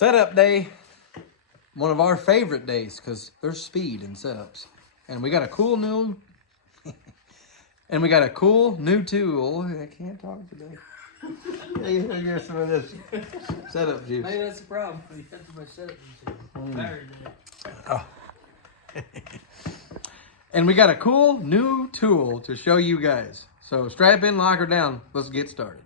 Setup day, one of our favorite days because there's speed in setups. And we got a cool new, tool. I can't talk today. I guess some of this setup juice. Maybe that's the problem. You have too much setup juice. Oh. And we got a cool new tool to show you guys. So strap in, lock her down. Let's get started.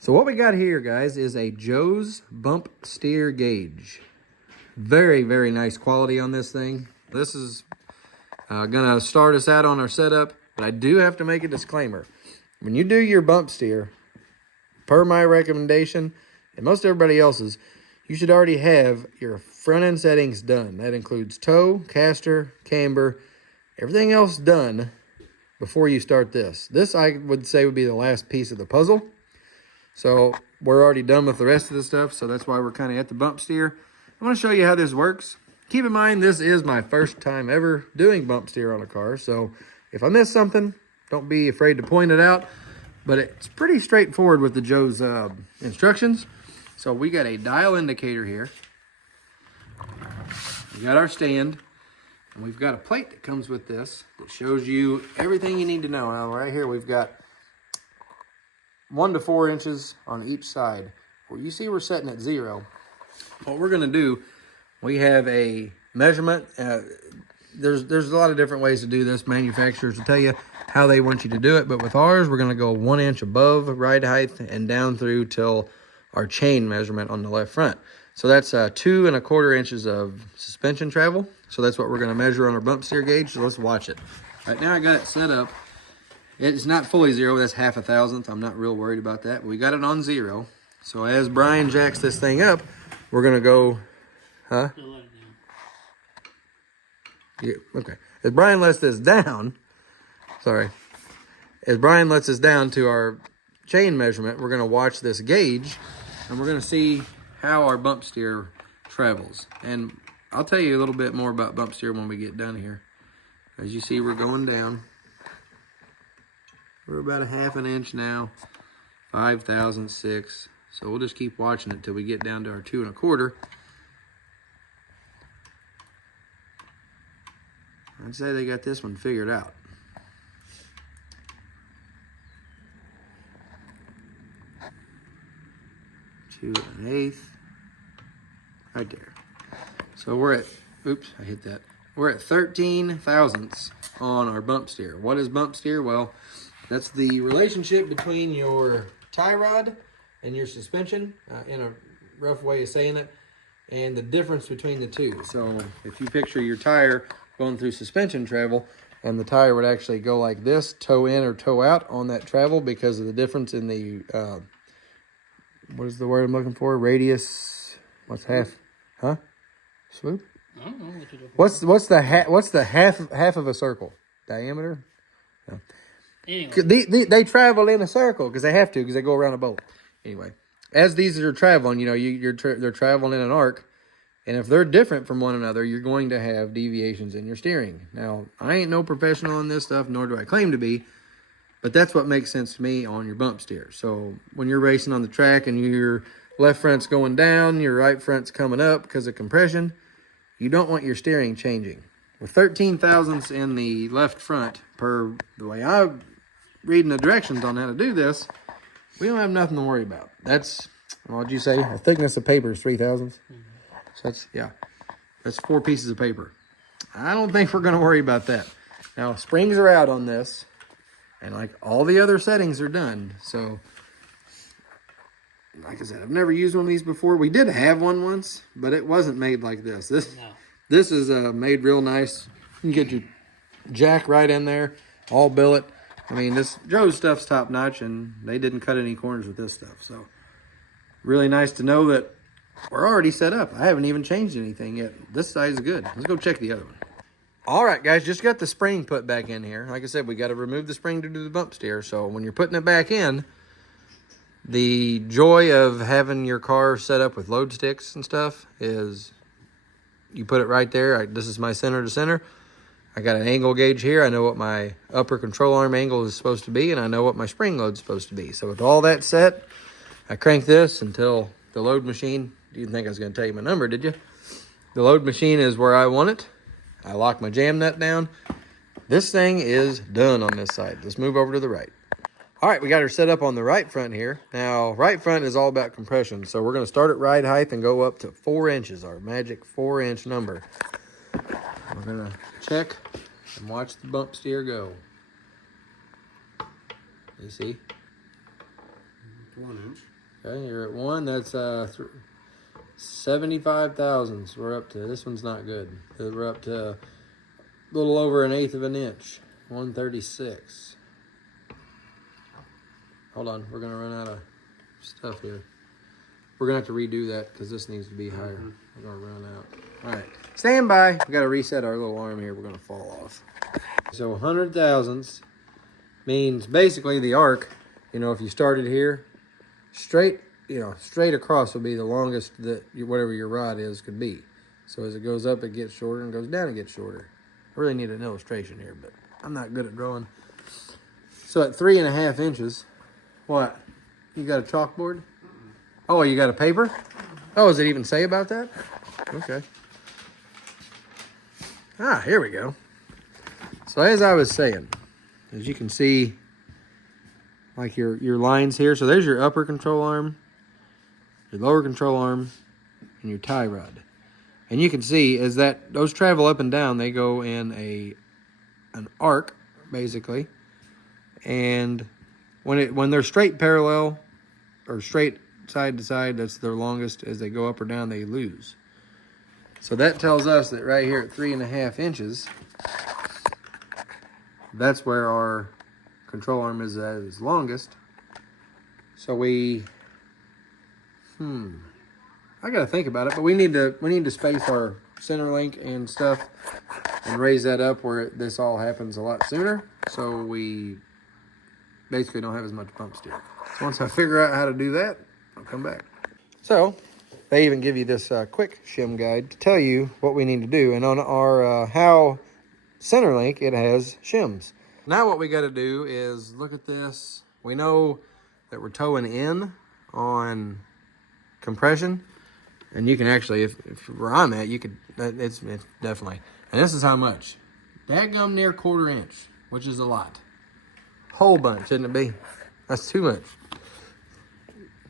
So what we got here, guys, is a Joe's bump steer gauge. Very, very nice quality on this thing. This is gonna start us out on our setup, but I do have to make a disclaimer. When you do your bump steer, per my recommendation, and most everybody else's, you should already have your front end settings done. That includes toe, caster, camber, everything else done before you start this. This, I would say, would be the last piece of the puzzle. So we're already done with the rest of the stuff, so that's why we're kind of at the bump steer. I want to show you how this works. Keep in mind, this is my first time ever doing bump steer on a car, so if I miss something, don't be afraid to point it out. But it's pretty straightforward with the Joe's instructions. So we got a dial indicator here. We got our stand, and we've got a plate that comes with this that shows you everything you need to know. Now right here we've got 1 to 4 inches on each side. Well, you see we're setting at 0. What we're gonna do, we have a measurement. There's a lot of different ways to do this. Manufacturers will tell you how they want you to do it, but with ours, we're gonna go 1 inch above ride height and down through till our chain measurement on the left front. So that's 2 1/4 inches of suspension travel. So that's what we're gonna measure on our bump steer gauge. So let's watch it. Right now I got it set up. It's not fully 0, that's 1/2 thousandth. I'm not real worried about that, but we got it on 0. So as Brian jacks this thing up, we're gonna go, huh? Yeah, okay. As Brian lets this down, as Brian lets this down to our chain measurement, we're gonna watch this gauge and we're gonna see how our bump steer travels. And I'll tell you a little bit more about bump steer when we get done here. As you see, we're going down. We're about 1/2 inch now, 5/1006. So we'll just keep watching it till we get down to our 2 1/4. I'd say they got this one figured out. 2 1/8, right there. So we're at, oops, I hit that. We're at 13 thousandths on our bump steer. What is bump steer? Well, that's the relationship between your tie rod and your suspension, in a rough way of saying it, and the difference between the two. So if you picture your tire going through suspension travel, and the tire would actually go like this, toe in or toe out on that travel because of the difference in the, what is the word I'm looking for? Radius, what's half, huh? Swoop? I don't know what you're looking What's the half of a circle? Diameter? No. Anyway. They travel in a circle because they have to, because they go around a bolt. Anyway, as these are traveling, you know, they're traveling in an arc, and if they're different from one another, you're going to have deviations in your steering. Now, I ain't no professional in this stuff, nor do I claim to be, but that's what makes sense to me on your bump steer. So when you're racing on the track and your left front's going down, your right front's coming up because of compression, you don't want your steering changing. With 13 thousandths in the left front, per the way I'm reading the directions on how to do this, we don't have nothing to worry about. That's, what'd you say? The thickness of paper is 3 thousandths. So that's, yeah, that's 4 pieces of paper. I don't think we're going to worry about that. Now, springs are out on this, and like all the other settings are done. So, like I said, I've never used one of these before. We did have one once, but it wasn't made like this. This is made real nice. You can get your jack right in there, all billet. I mean, this Joe's stuff's top notch, and they didn't cut any corners with this stuff. So, really nice to know that we're already set up. I haven't even changed anything yet. This side is good. Let's go check the other one. All right, guys, just got the spring put back in here. Like I said, we got to remove the spring to do the bump steer. So when you're putting it back in, The joy of having your car set up with load sticks and stuff is you put it right there. This is my center to center. I got an angle gauge here. I know what my upper control arm angle is supposed to be, and I know what my spring load is supposed to be. So with all that set, I crank this until the load machine, you didn't think I was going to tell you my number, did you? The load machine is where I want it. I lock my jam nut down. This thing is done on this side. Let's move over to the right. All right, we got her set up on the right front here. Now, right front is all about compression. So we're going to start at ride height and go up to 4 inches, our magic 4-inch number. We're going to check and watch the bump steer go. You see? 1 inch. Okay, you're at 1. That's 75 thousandths. We're up to, this one's not good. We're up to a little over 1/8 of an inch. 136. Hold on, we're gonna run out of stuff here. We're gonna have to redo that because this needs to be higher. We're gonna run out. All right, stand by. We gotta reset our little arm here. We're gonna fall off. So 100 thousandths means basically the arc, you know, if you started here, straight, you know, straight across will be the longest that whatever your rod is could be. So as it goes up, it gets shorter, and goes down, it gets shorter. I really need an illustration here, but I'm not good at drawing. So at 3.5 inches, what? You got a chalkboard? Oh, you got a paper? Oh, does it even say about that? Okay. Ah, here we go. So as I was saying, as you can see, like your lines here. So there's your upper control arm, your lower control arm, and your tie rod. And you can see as that those travel up and down, they go in an arc, basically. And when they're straight parallel or straight side to side, that's their longest. As they go up or down, they lose. So that tells us that right here at 3.5 inches, that's where our control arm is at its longest. So I gotta think about it, but we need to space our center link and stuff and raise that up where this all happens a lot sooner. So we basically don't have as much bump steer. So once I figure out how to do that, I'll come back. So they even give you this quick shim guide to tell you what we need to do. And on our how center link, it has shims. Now what we got to do is look at this. We know that we're towing in on compression, and you can actually, if where I'm at, you could. It's definitely. And this is how much. Dadgum near 1/4 inch, which is a lot. Whole bunch, shouldn't it be? That's too much.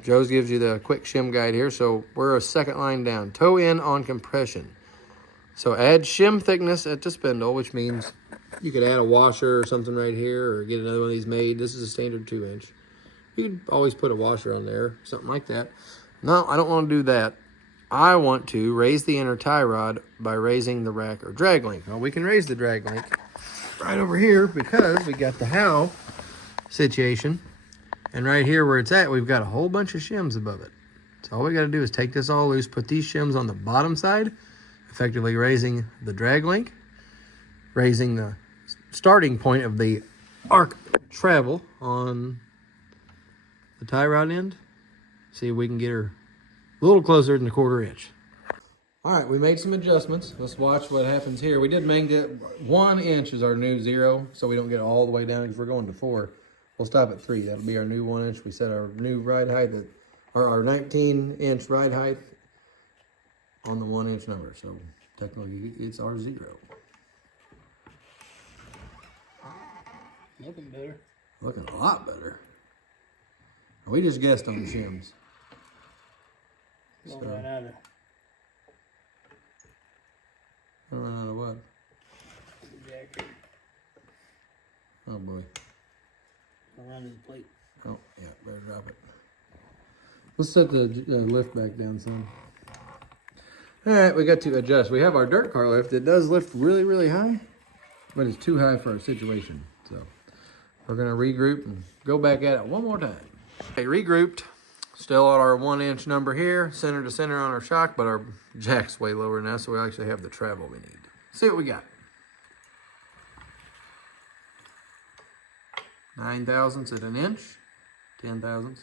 Joe's gives you the quick shim guide here. So we're a second line down. Tow in on compression. So add shim thickness at the spindle, which means you could add a washer or something right here, or get another one of these made. This is a standard 2-inch. You could always put a washer on there, something like that. No, I don't want to do that. I want to raise the inner tie rod by raising the rack or drag link. Well, we can raise the drag link right over here because we got the how situation. And right here where it's at, we've got a whole bunch of shims above it. So all we got to do is take this all loose, put these shims on the bottom side, effectively raising the drag link, raising the starting point of the arc travel on the tie rod end. See if we can get her a little closer than 1/4 inch. All right, we made some adjustments. Let's watch what happens here. We did make it 1 inch is our new 0, so we don't get all the way down. If we're going to 4, we'll stop at 3. That'll be our new 1 inch. We set our new ride height, or our 19-inch ride height on the 1 inch number. So technically, it's our 0. Looking better. Looking a lot better. We just guessed on the shims. Don't run out of Don't run out of what? the jacket. Oh boy. Don't run to the plate. Oh yeah, better drop it. Let's set the lift back down some. All right, we got to adjust. We have our dirt car lift. It does lift really, really high, but it's too high for our situation. So we're gonna regroup and go back at it one more time. Okay, regrouped. Still at our 1 inch number here, center to center on our shock, but our jack's way lower now, so we actually have the travel we need. See what we got. 9 thousandths at an inch, 10 thousandths.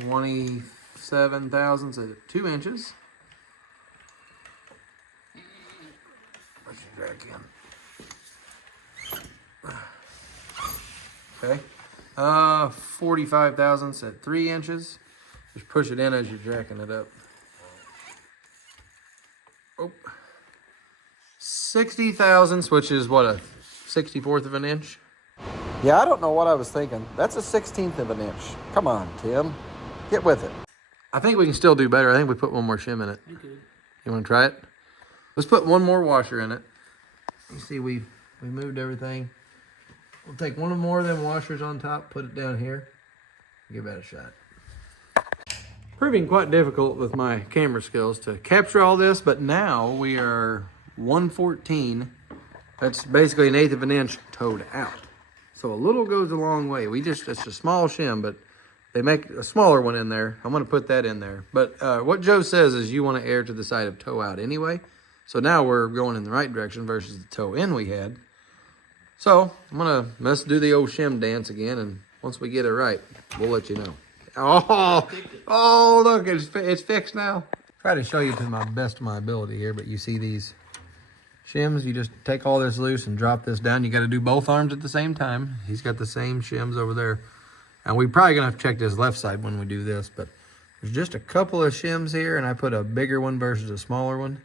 27 thousandths at 2 inches. Push it back in. Okay. 45 thousandths at 3 inches. Just push it in as you're jacking it up. Oh. 60 thousandths, which is what, a 64th of an inch? Yeah, I don't know what I was thinking. That's a 16th of an inch. Come on, Tim. Get with it. I think we can still do better. I think we put one more shim in it. You could. You want to try it? Let's put one more washer in it. You see, we moved everything. We'll take one more of them washers on top, put it down here, give that a shot. Proving quite difficult with my camera skills to capture all this, but now we are 114. That's basically 1/8 of an inch towed out. So a little goes a long way. It's a small shim, but they make a smaller one in there. I'm gonna put that in there. But what Joe says is you wanna err to the side of tow out anyway. So now we're going in the right direction versus the tow in we had. So let's do the old shim dance again, and once we get it right, we'll let you know. Oh, look, it's fixed now. Try to show you to my best of my ability here, but you see these shims, you just take all this loose and drop this down. You got to do both arms at the same time. He's got the same shims over there. And we're probably going to have to check this left side when we do this, but there's just a couple of shims here, and I put a bigger one versus a smaller one.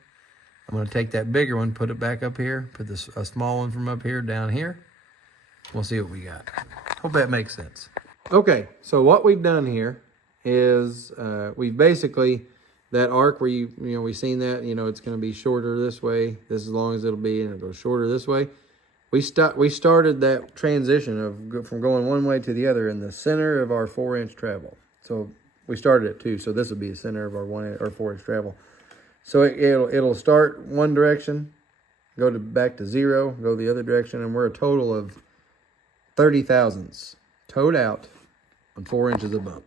I'm going to take that bigger one, put it back up here, put a small one from up here down here. We'll see what we got. Hope that makes sense. Okay, so what we've done here is we've basically, that arc where we've seen that, it's going to be shorter this way, this as long as it'll be, and it'll go shorter this way. We started that transition from going one way to the other in the center of our 4-inch travel. So we started at 2, so this will be the center of our 4-inch travel. So it'll start one direction, go back to 0, go the other direction, and we're a total of 30 thousandths towed out on 4 inches of bump.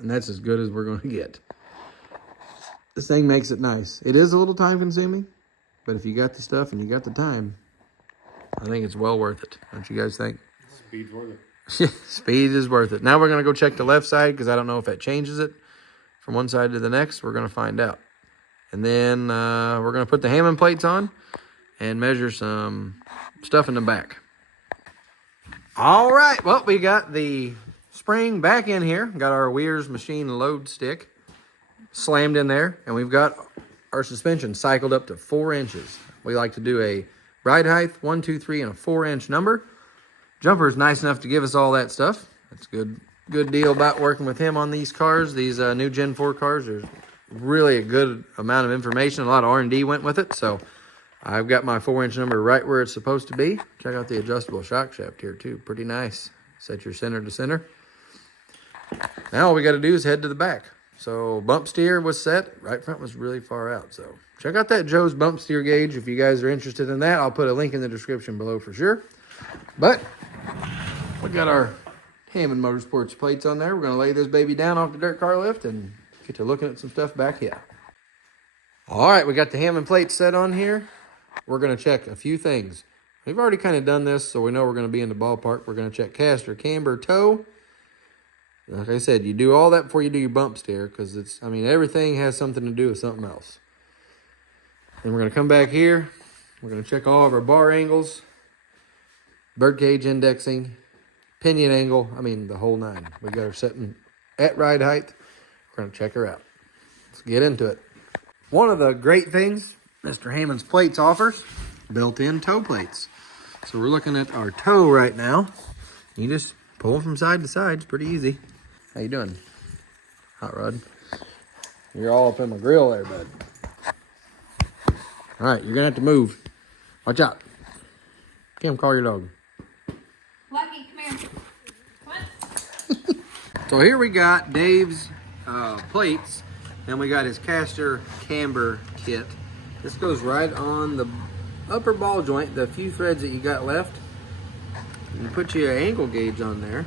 And that's as good as we're going to get. This thing makes it nice. It is a little time consuming, but if you got the stuff and you got the time, I think it's well worth it. Don't you guys think? Speed's worth it. Speed is worth it. Now we're going to go check the left side because I don't know if that changes it from one side to the next. We're going to find out. And then we're going to put the Hammond plates on and measure some stuff in the back. All right. Well, we got the spring back in here. Got our Wehrs Machine load stick slammed in there. And we've got our suspension cycled up to 4 inches. We like to do a ride height, 1, 2, 3, and a 4-inch number. Jumper is nice enough to give us all that stuff. That's good deal about working with him on these cars. These new Gen 4 cars, there's really a good amount of information. A lot of R&D went with it. So I've got my 4-inch number right where it's supposed to be. Check out the adjustable shock shaft here too. Pretty nice. Set your center to center. Now all we got to do is head to the back. So bump steer was set. Right front was really far out. So check out that Joe's bump steer gauge if you guys are interested in that. I'll put a link in the description below for sure. But we got our Hammond Motorsports plates on there. We're going to lay this baby down off the Dirtcarlift and get to looking at some stuff back here. All right, we got the Hammond plates set on here. We're going to check a few things. We've already kind of done this, so we know we're going to be in the ballpark. We're going to check caster, camber, toe. Like I said, you do all that before you do your bump steer because everything has something to do with something else. Then we're going to come back here. We're going to check all of our bar angles, bird cage indexing, pinion angle, the whole 9. We got her setting at ride height. We're going to check her out. Let's get into it. One of the great things Mr. Hammond's plates offers, built-in toe plates. So we're looking at our toe right now. You just pull them from side to side. It's pretty easy. How you doing, Hot Rod? You're all up in my grill there, bud. All right, you're going to have to move. Watch out. Kim, call your dog. Lucky, come here. What? So here we got Dave's plates, and we got his caster camber kit. This goes right on the upper ball joint, the few threads that you got left. And you put your angle gauge on there,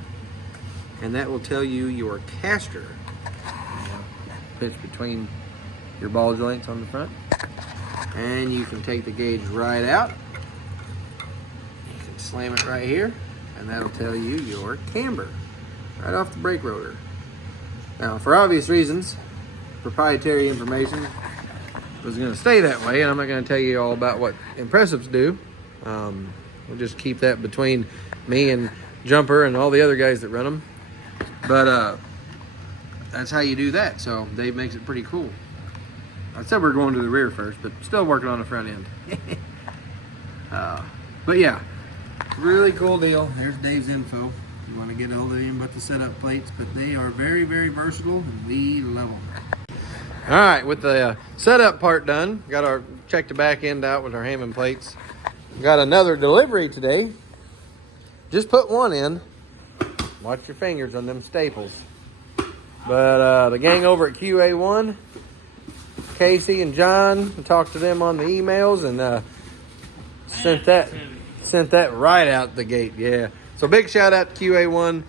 and that will tell you your caster pitch between your ball joints on the front. And you can take the gauge right out. You can slam it right here, and that'll tell you your camber right off the brake rotor. Now, for obvious reasons, proprietary information is going to stay that way, and I'm not going to tell you all about what impressives do. We'll just keep that between me and Jumper and all the other guys that run them. But that's how you do that. So Dave makes it pretty cool. I said we're going to the rear first, but still working on the front end. But yeah, really cool deal. There's Dave's info. You want to get a hold of him about the setup plates, but they are very, very versatile, and we love them. All right, with the setup part done, got our check the back end out with our Hammond plates. Got another delivery today. Just put one in. Watch your fingers on them staples. But the gang over at QA1, Casey and John, I talked to them on the emails and sent that right out the gate. Yeah. So big shout out to QA1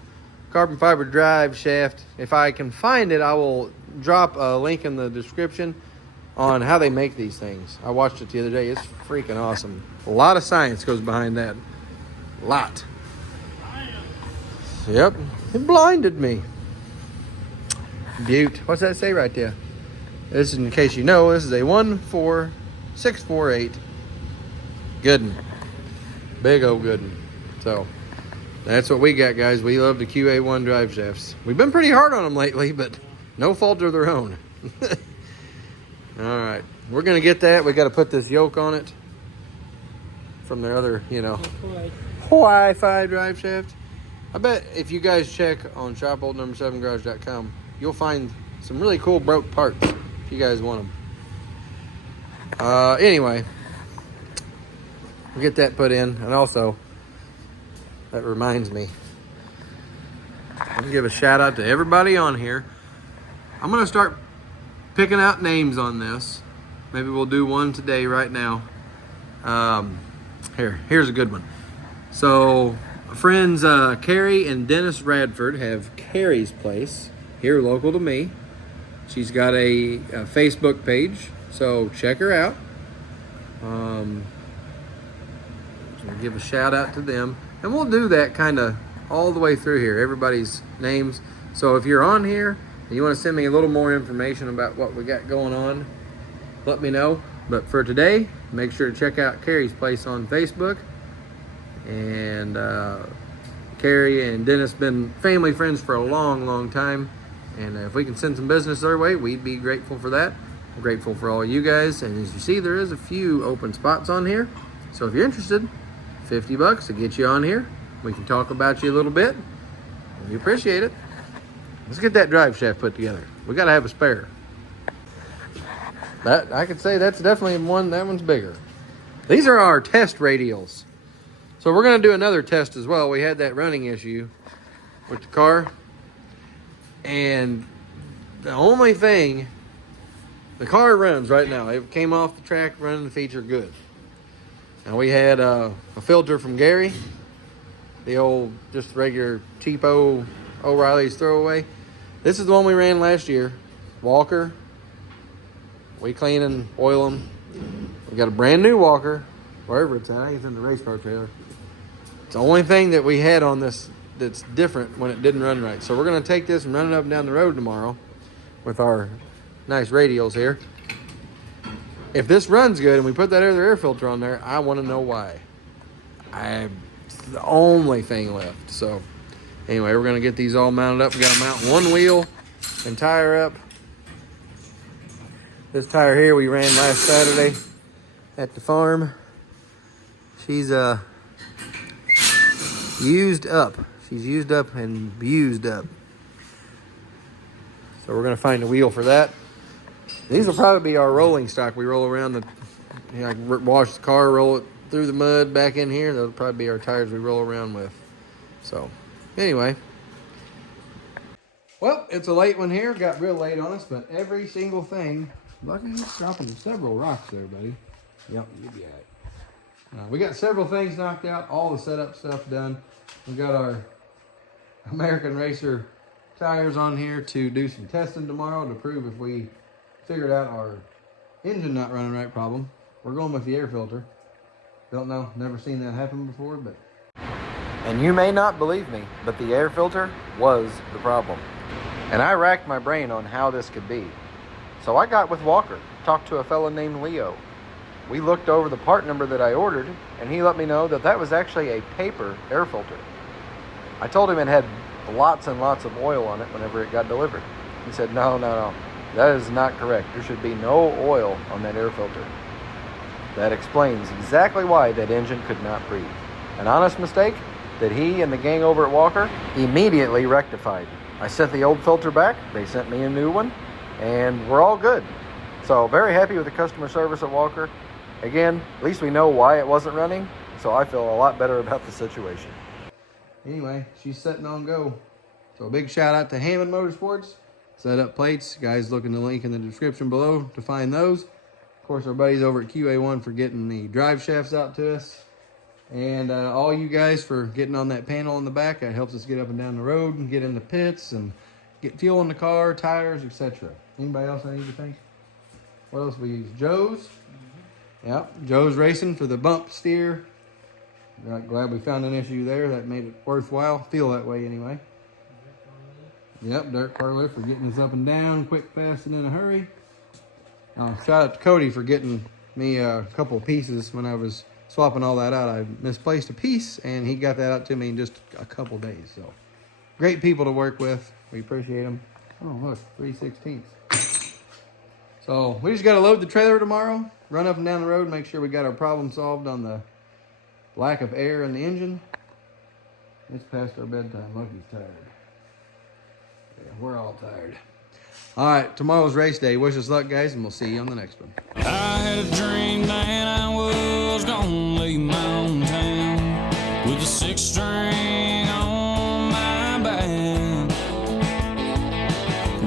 carbon fiber drive shaft. If I can find it, I will drop a link in the description on how they make these things. I watched it the other day. It's freaking awesome. A lot of science goes behind that. A lot. Yep. It blinded me. Butte. What's that say right there? This is, in case you know, this is a 14648 Gooden. Big old Gooden. So that's what we got, guys. We love the QA1 drive shafts. We've been pretty hard on them lately, but no fault of their own. All right, we're gonna get that. We got to put this yoke on it from their other, Wi-Fi drive shaft. I bet if you guys check on shop-old-number-7garage.com, you'll find some really cool broke parts if you guys want them. Anyway, we'll get that put in, and also that reminds me, I'm gonna give a shout out to everybody on here. I'm gonna start picking out names on this. Maybe we'll do one today right now. Here's a good one. So friends Carrie and Dennis Radford have Carrie's Place here local to me. She's got a Facebook page, so check her out. So give a shout out to them, and we'll do that kind of all the way through here, everybody's names. So if you're on here and you want to send me a little more information about what we got going on, let me know. But for today, make sure to check out Carrie's Place on Facebook. And Carrie and Dennis been family friends for a long, long time. And if we can send some business their way, we'd be grateful for that. I'm grateful for all you guys. And as you see, there is a few open spots on here. So if you're interested, $50 to get you on here. We can talk about you a little bit. We appreciate it. Let's get that drive shaft put together. We got to have a spare. That I could say that's definitely one. That one's bigger. These are our test radials. So we're going to do another test as well. We had that running issue with the car. And the only thing, the car runs right now. It came off the track running the feature good. Now we had a filter from Gary. The old, just regular cheapo O'Reilly's throwaway. This is the one we ran last year. Walker. We clean and oil them. We got a brand new Walker. Wherever it's at. I think it's in the race car trailer. It's the only thing that we had on this that's different when it didn't run right. So we're going to take this and run it up and down the road tomorrow with our nice radials here. If this runs good and we put that other air filter on there, I want to know why. It's the only thing left. So anyway, we're going to get these all mounted up. We got to mount one wheel and tire up. This tire here we ran last Saturday at the farm. She's used up. She's used up and used up. So we're going to find a wheel for that. These will probably be our rolling stock. We roll around I wash the car, roll it through the mud back in here. That'll probably be our tires we roll around with. So anyway. Well, it's a late one here. Got real late on us, but every single thing. Lucky he's dropping several rocks there, buddy. Yep, you'll be all right. We got several things knocked out. All the setup stuff done. We got our American Racer tires on here to do some testing tomorrow to prove if we figured out our engine not running right problem. We're going with the air filter. Don't know, never seen that happen before, but. And you may not believe me, but the air filter was the problem. And I racked my brain on how this could be. So I got with Walker, talked to a fellow named Leo. We looked over the part number that I ordered, and he let me know that that was actually a paper air filter. I told him it had lots and lots of oil on it whenever it got delivered. He said, no, that is not correct. There should be no oil on that air filter. That explains exactly why that engine could not breathe. An honest mistake that he and the gang over at Walker immediately rectified. I sent the old filter back, they sent me a new one, and we're all good. So very happy with the customer service at Walker. Again, at least we know why it wasn't running, so I feel a lot better about the situation. Anyway, she's setting on go. So a big shout out to Hammond Motorsports. Set up plates. Guys, look in the link in the description below to find those. Of course, our buddies over at QA1 for getting the drive shafts out to us. And all you guys for getting on that panel in the back. That helps us get up and down the road and get in the pits and get fuel in the car, tires, etc. Anybody else I need to thank? What else we use? Joe's. Yep, Joe's Racing for the bump steer. Glad we found an issue there. That made it worthwhile. Feel that way anyway. Yep, Dirtcarlift for getting us up and down quick, fast, and in a hurry. Shout out to Cody for getting me a couple of pieces when I was swapping all that out. I misplaced a piece, and he got that out to me in just a couple days. So, great people to work with. We appreciate them. Oh, look, 3/16. So, we just got to load the trailer tomorrow, run up and down the road, make sure we got our problem solved on the lack of air in the engine. It's past our bedtime. Look, he's tired. Yeah, we're all tired. All right, tomorrow's race day. Wish us luck, guys, and we'll see you on the next one. I had a dream that I was gonna leave my own town with a 6-string on my back,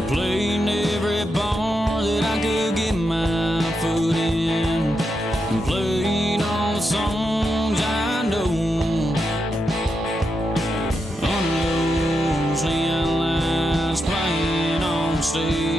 playing every bar that I could get my foot in, and playing all the songs I know on those neon lights playing on stage.